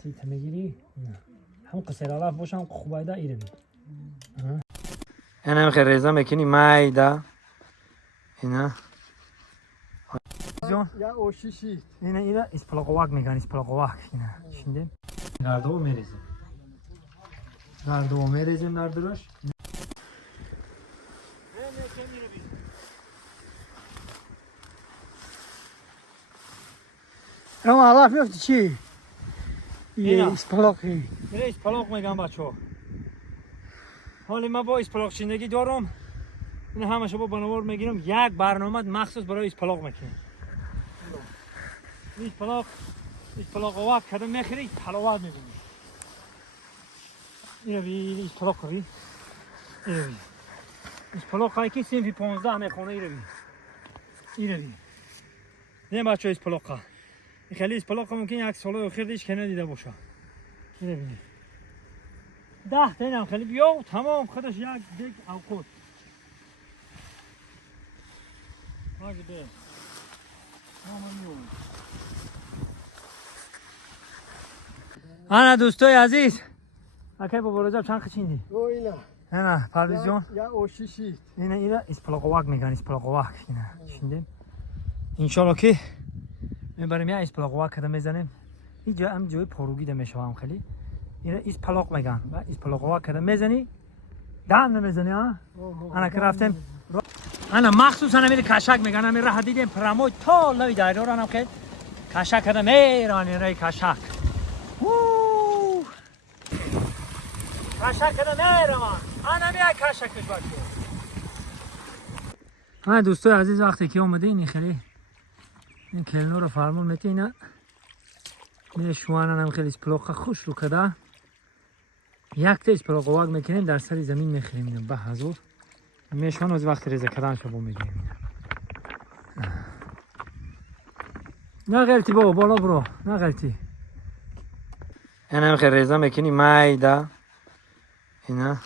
خطی تمیگیری نه هم قصر علف باشه هم خوبایده ایره بی اینم خیلی ریزا میکنی مایده اینا یا اوشیشی اینا اسپلاقواک میگن اسپلاقواک اینا şimdi gardo میریزیم در درش اما علف میفتی چی؟ اینا اسپلاقی میره اسپلاق میگن بچه ها حالی من با اسپلاق چیندگی دارم این همشه با بنوار میگیرم یک برنامه مخصوص برای اسپلاق میکنیم اسپلاق واق کرده میخوری پلاوات میبینی اینو بی اسپلاق کاری اینو بی اسپلاق هایی که سنفی 15 میخونه اینو بی نه بچه ها اسپلاق ها این خیلی اسپلاق ممکن یک ساله اخیر دیش که ندیده باشه اینو بینی 10 تا اینم خیلی بیا و تمام خودش یک دیگ اوکود ماگه ده انا دوستای عزیز اکی با برجب چند خچیندی؟ او اینا نه پرویز جان یا اوشیشی اینا اسپلاقواک میگن اسپلاقواک اینا şimdi انشالله که میبریم یه اسپلاقواک کده میزنیم اینجا هم جای پاروگی ده میشه هم خیلی اینا اسپلاق میگن و اسپلاقواک کده میزنی دم نمیزنی ها انا که رفتیم انا مخصوصا میره کشک میگن همین راه دیدیم پراموی تا لای دایره رو هم خیلی کشک کده میرانی رای کشک کشک کده میرم انا میای کشکش باشه ها دوستای عزیز وقتی که اومده این خیلی این کلنو رو فرمون میتی اینا میره شوانن هم خیلی اسپلاق خوش رو کده یک تا اسپلاق واگ میکنیم در سر زمین میخریم اینو به حضور میشون از وقت ریزه کردن شبو میگیریم نه غلطی بابا بالا برو نه غلطی این هم خیلی ریزه میکنی مایده اینا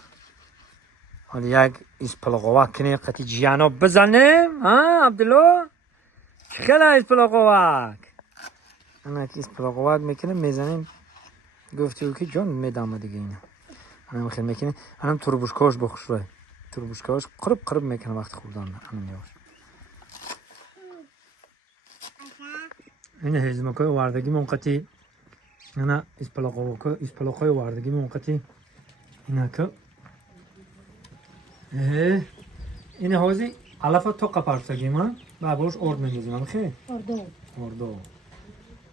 حالا یک اسپلاقواک کنی قطی جیانا بزنیم ها عبدالله خیلی اسپلاقواک انا که اسپلاقواک میکنیم میزنیم گفتی که جان میدامه دیگه اینا انا خیلی میکنیم انا تربوشکاش بخوش روی تربوشکاش قرب میکنه وقت خوردن انا میاش این هزمکای واردگی منقطی انا اسپلاقای واردگی منقطی اینا که این هازی علفا تو قپرسگی من و باش ارد میمیزیم خیلی اردو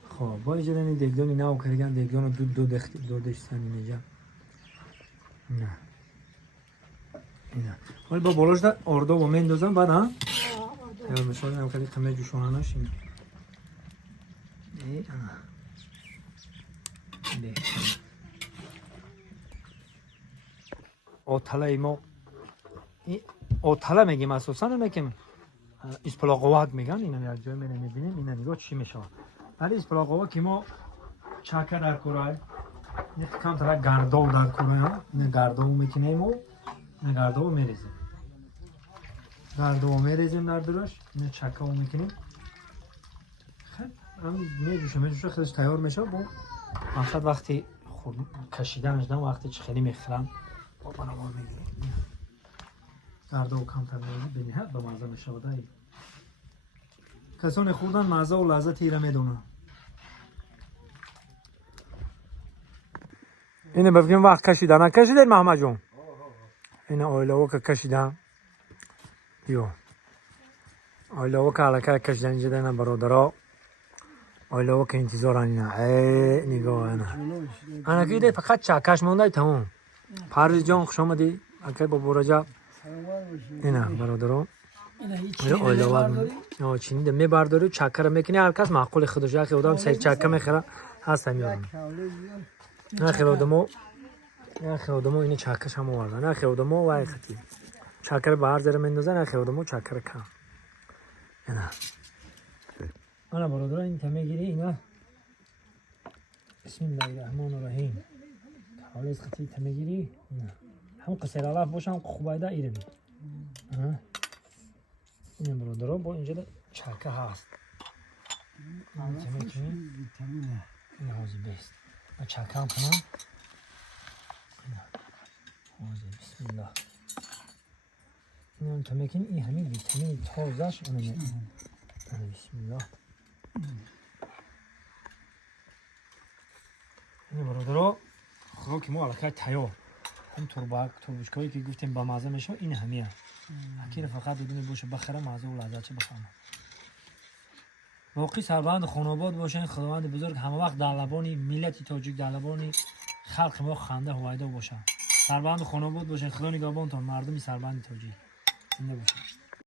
خب با ایجاد این دیگدانی نو کردن دیگدان دو دشتنی میجا نه اینا ولی با بالاش در اردو و میندازم بعد ها مثلا هم خیلی قمه جوشانه نشین آتله ما آتله میگیم اساسا نمیگیم اسپلاقواک میگن اینا یک جای میبینیم اینا نگاه چی میشه ولی اسپلاقواک ما چاکر در کورای نه کم تر گردو در کورای نه گردو میکنیم و نه گردو میریزیم در درش نه چاکو میکنیم خب هم میجوشه خودش تیار میشه با مقصد وقتی کشیدنش نه وقتی چه خیلی میخرم با بنوار میگیریم گردو کم تر میبینی به مزه میشه دایی کسانی خوردن مزه و لذت ایره میدونن اینه بفکریم وقت کشیدن کشیدن محمد جون اینه آیلاو که کشیدن یو آیلاو که علاقه کشیدن اینجا دینا برادرها آیلاو که انتظار اینه ای نگاه انا که ایده فقط چاکش مونده تمام پرویز جان خوش آمدی اکی با برجا اینا برادرها آیلاو چینی ده میبرداری چاکر میکنی هر کس معقول خودش یکی آدم سه چاکر میخره هستم یادم نه خیلی اینه چاکش هم آورده نه خیلی وای خطی چاکر به هر ذره میندازه نه خیلی چاکر کم اینا انا برادر این تمیگیری اینا بسم الله الرحمن الرحیم حالا از خطی تمیگیری هم قصر علف باشه هم خوبایده ایره بید این برادر با اینجا چاکر هست این تمیگیری این حاضی بیست چکم کنم بسم الله این تو میکنی این همین ویتامین تازهش اونمه بسم الله این برادرها خواه که ما علاقه تیار این تربوشکایی که گفتیم با مزه میشه این همیه اکی فقط بدون باشه بخره مزه و لذت چه بخوام واقعی سربند خانواباد باشن خداوند بزرگ همه وقت در لبانی ملت تاجیک در لبانی خلق ما خنده هویدا باشن سربند خانواباد باشن خدا نگهبانتان مردم سربند تاجیک زنده باشن